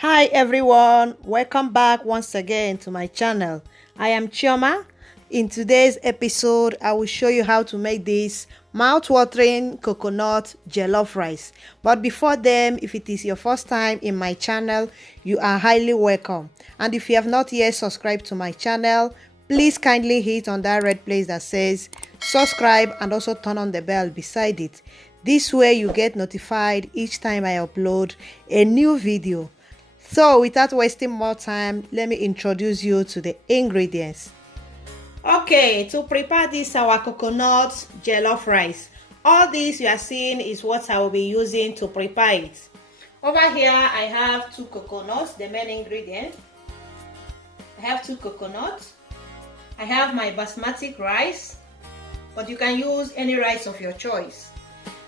Hi everyone, welcome back once again to my channel. I am Chioma. In today's episode, I will show you how to make this mouth-watering coconut jollof rice. But before then, if it is your first time in my channel, you are highly welcome. And if you have not yet subscribed to my channel, please kindly hit on that red place that says subscribe and also turn on the bell beside it. This way you get notified each time I upload a new video. So without wasting more time, let me introduce you to the ingredients. Okay, to prepare this our coconut jollof rice, all this you are seeing is what I will be using to prepare it. Over here I have 2 coconuts, the main ingredient. I have 2 coconuts. I have my basmatic rice, but you can use any rice of your choice.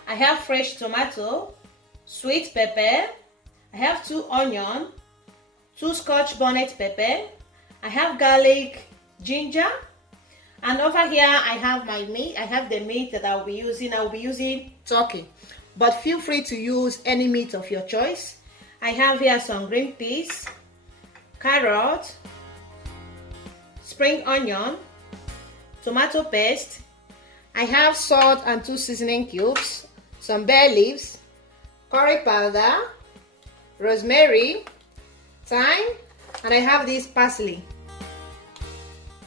I have fresh tomato, sweet pepper. I have 2 onions, 2 scotch bonnet pepper. I have garlic, ginger, and over here I have my meat. I have the meat that I will be using. I will be using turkey, but feel free to use any meat of your choice. I have here some green peas, carrot, spring onion, tomato paste. I have salt and 2 seasoning cubes, some bay leaves, curry powder, rosemary, thyme, and I have this parsley.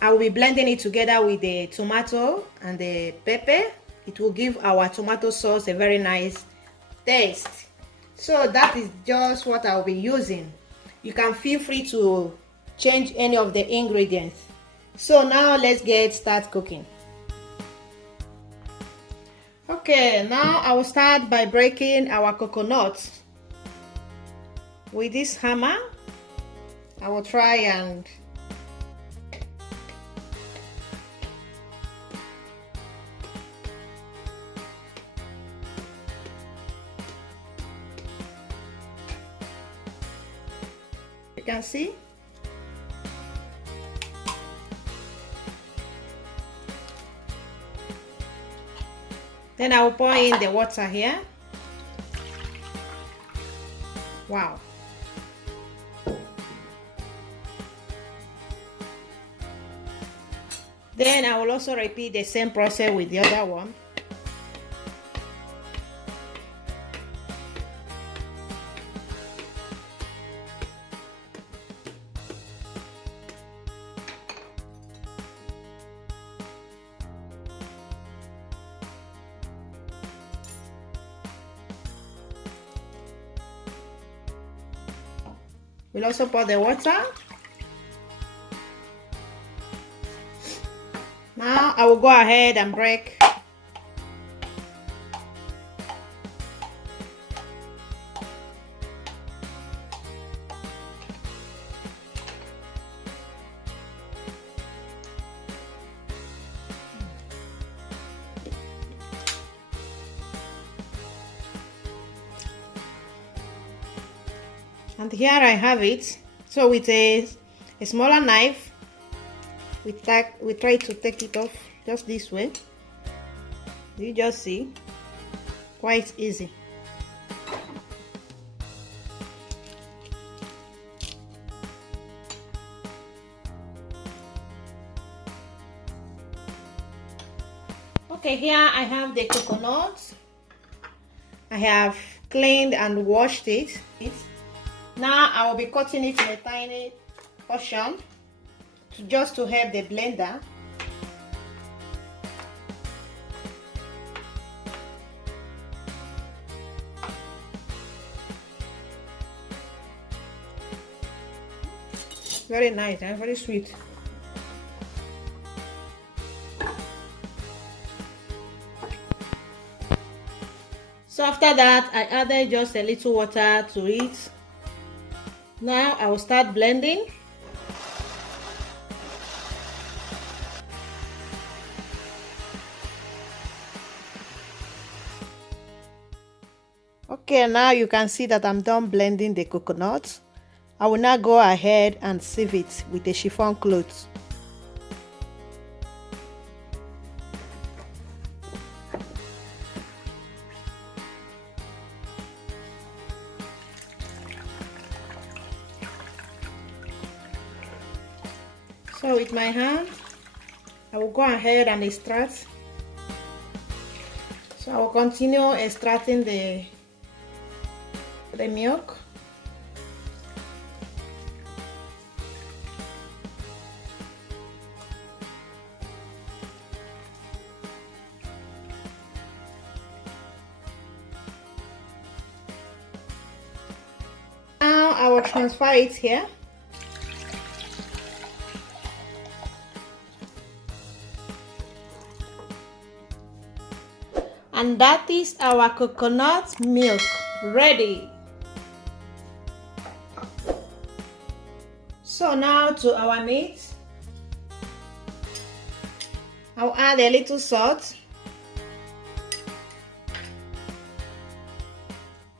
I will be blending it together with the tomato and the pepper. It will give our tomato sauce a very nice taste. So that is just what I will be using. You can feel free to change any of the ingredients. So now let's get started cooking. Okay, now I will start by breaking our coconuts. With this hammer, I will try and you can see. Then I will pour in the water here. Wow. Then I will also repeat the same process with the other one. We'll also pour the water. Now I will go ahead and break and here I have it. So with a smaller knife, we try to take it off just this way. You just see, quite easy. Okay, here I have the coconut. I have cleaned and washed it. Now I will be cutting it in a tiny portion just to help the blender. Very nice and very sweet. So after that, I added just a little water to it. Now I will start blending. Okay, now you can see that I'm done blending the coconut. I will now go ahead and sieve it with a chiffon cloth. So with my hand, I will go ahead and extract. So I will continue extracting the milk. Now I will transfer it here. And that is our coconut milk ready. So now to our meat. I'll add a little salt.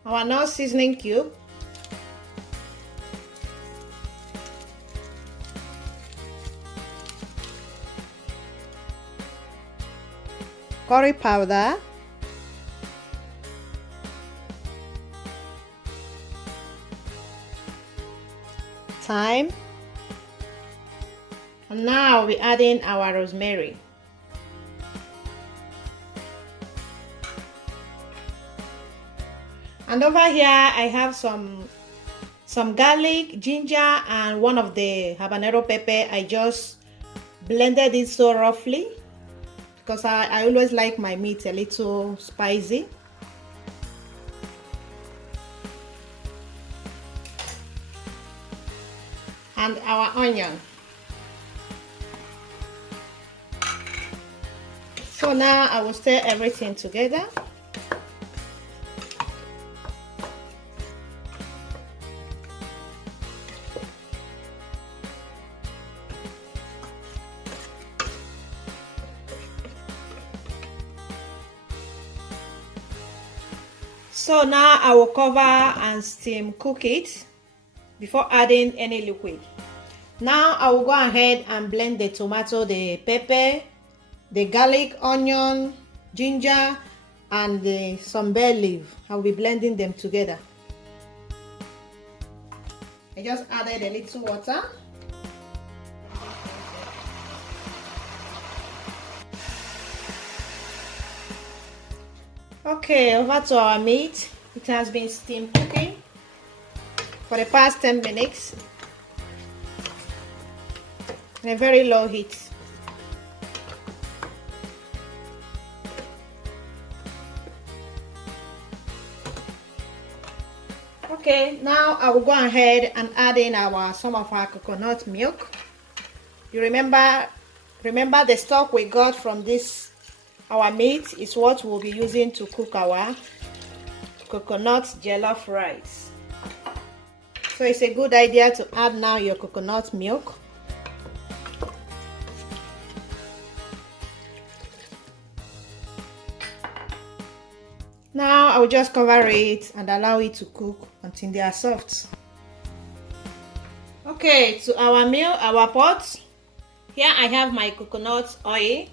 Our nut seasoning cube. Curry powder. Thyme. And now we're adding our rosemary. And over here I have some garlic, ginger, and one of the habanero pepper. I just blended it so roughly because I always like my meat a little spicy. And our onion. So now I will stir everything together. So now I will cover and steam cook it before adding any liquid. Now I will go ahead and blend the tomato, the pepper, the garlic, onion, ginger, and some bay leaf. I will be blending them together. I just added a little water. Okay, over to our meat. It has been steam cooking for the past 10 minutes on a very low heat. Okay, now I will go ahead and add in some of our coconut milk. You remember the stock we got from our meat is what we'll be using to cook our coconut jollof rice. So it's a good idea to add now your coconut milk. Now I will just cover it and allow it to cook until they are soft. Okay, to our pot. Here I have my coconut oil.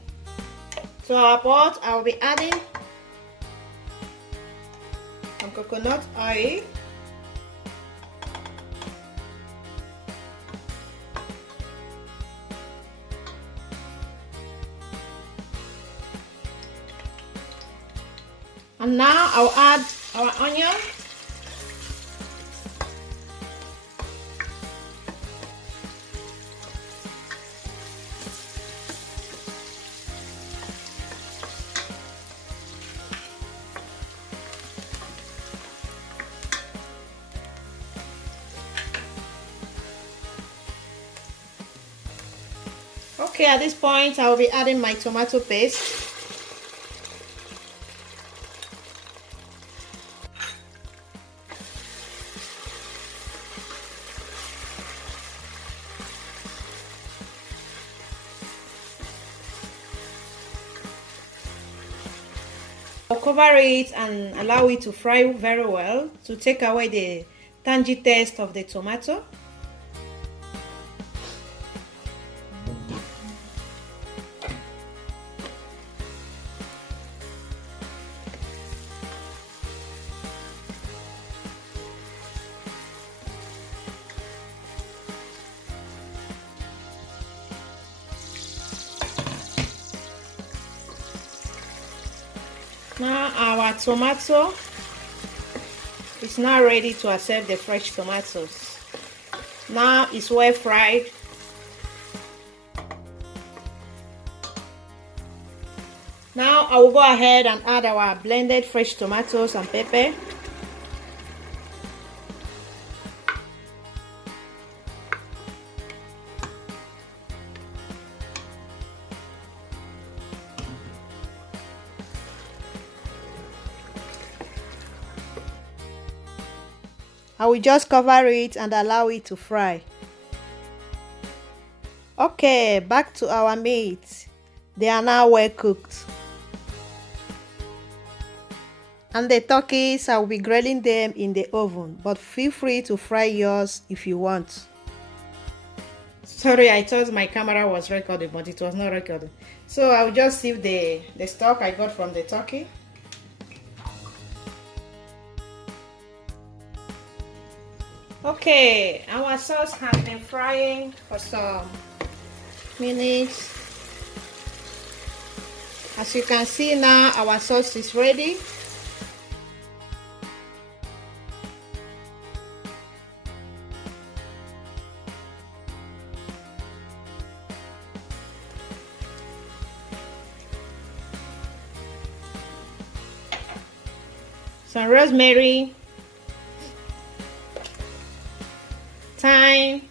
To our pot, I will be adding some coconut oil. And now I'll add our onion. Okay, at this point I will be adding my tomato paste. I'll cover it and allow it to fry very well to take away the tangy taste of the tomato. Now our tomato is now ready to accept the fresh tomatoes. Now it's well fried. Now I will go ahead and add our blended fresh tomatoes and pepper. I will just cover it and allow it to fry. Okay, back to our meat. They are now well cooked. And the turkeys, I will be grilling them in the oven, but feel free to fry yours if you want. Sorry, I thought my camera was recording, but it was not recording. So I will just sieve the stock I got from the turkey. Okay, our sauce has been frying for some minutes. As you can see now, our sauce is ready. Some rosemary, thyme,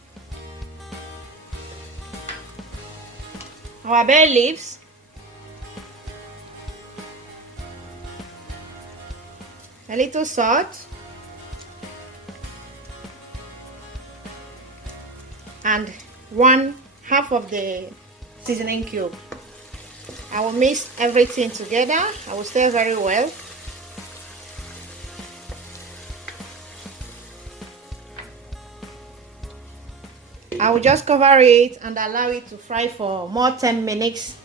our bay leaves, a little salt, and 1/2 of the seasoning cube. I will mix everything together. I will stir very well. I will just cover it and allow it to fry for more 10 minutes.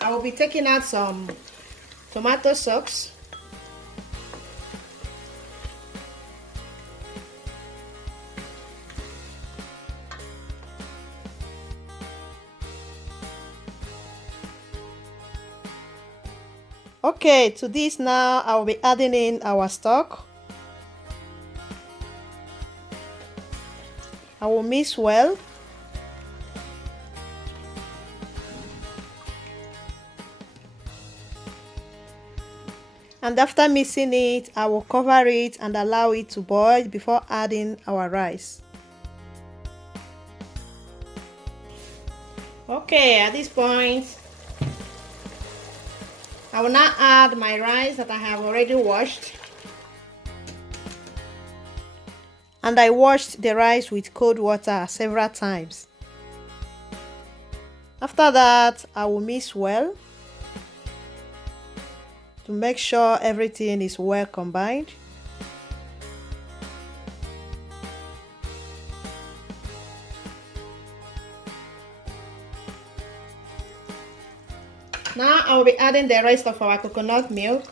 I will be taking out some tomato sauce. Okay, to this now I will be adding in our stock. I will mix well. And after mixing it, I will cover it and allow it to boil before adding our rice. Okay, at this point, I will now add my rice that I have already washed. And I washed the rice with cold water several times. After that, I will mix well to make sure everything is well combined. Now I will be adding the rest of our coconut milk.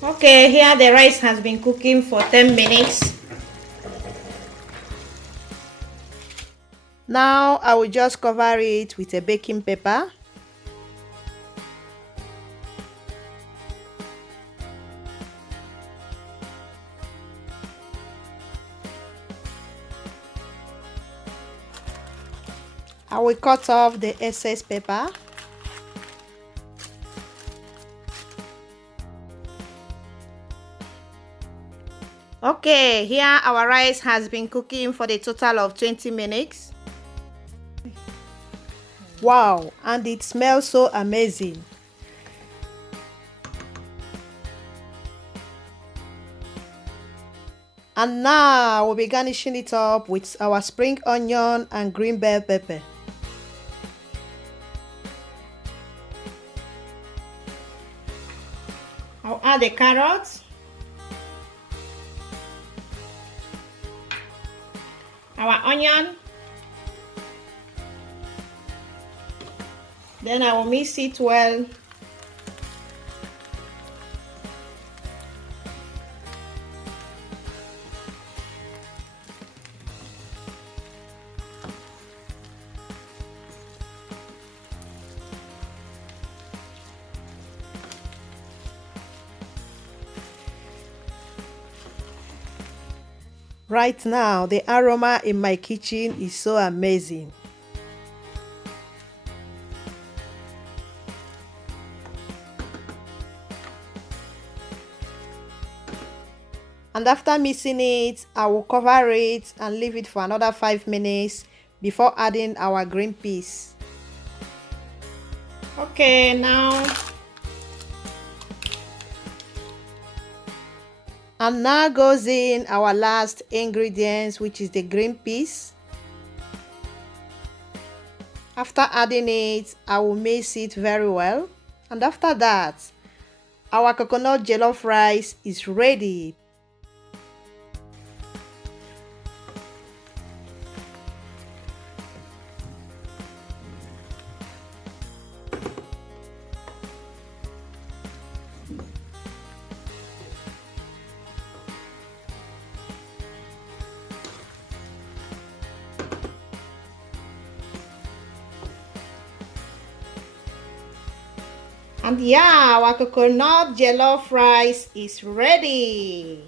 Okay, here the rice has been cooking for 10 minutes. Now I will just cover it with a baking paper. I will cut off the excess paper. Okay, here our rice has been cooking for the total of 20 minutes. Wow, and it smells so amazing. And now we'll be garnishing it up with our spring onion and green bell pepper. I'll add the carrots, our onion, then I will mix it well. Right now, the aroma in my kitchen is so amazing. And after mixing it, I will cover it and leave it for another 5 minutes before adding our green peas. Okay, now and now goes in our last ingredients, which is the green peas. After adding it, I will mix it very well. And after that, our coconut jollof rice is ready. And yeah, our coconut jollof rice is ready.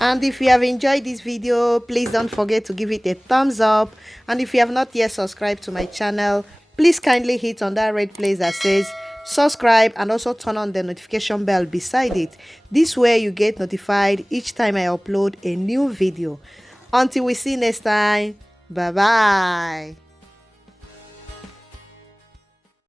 And if you have enjoyed this video, please don't forget to give it a thumbs up. And if you have not yet subscribed to my channel, please kindly hit on that red place that says subscribe and also turn on the notification bell beside it. This way you get notified each time I upload a new video. Until we see next time, bye bye.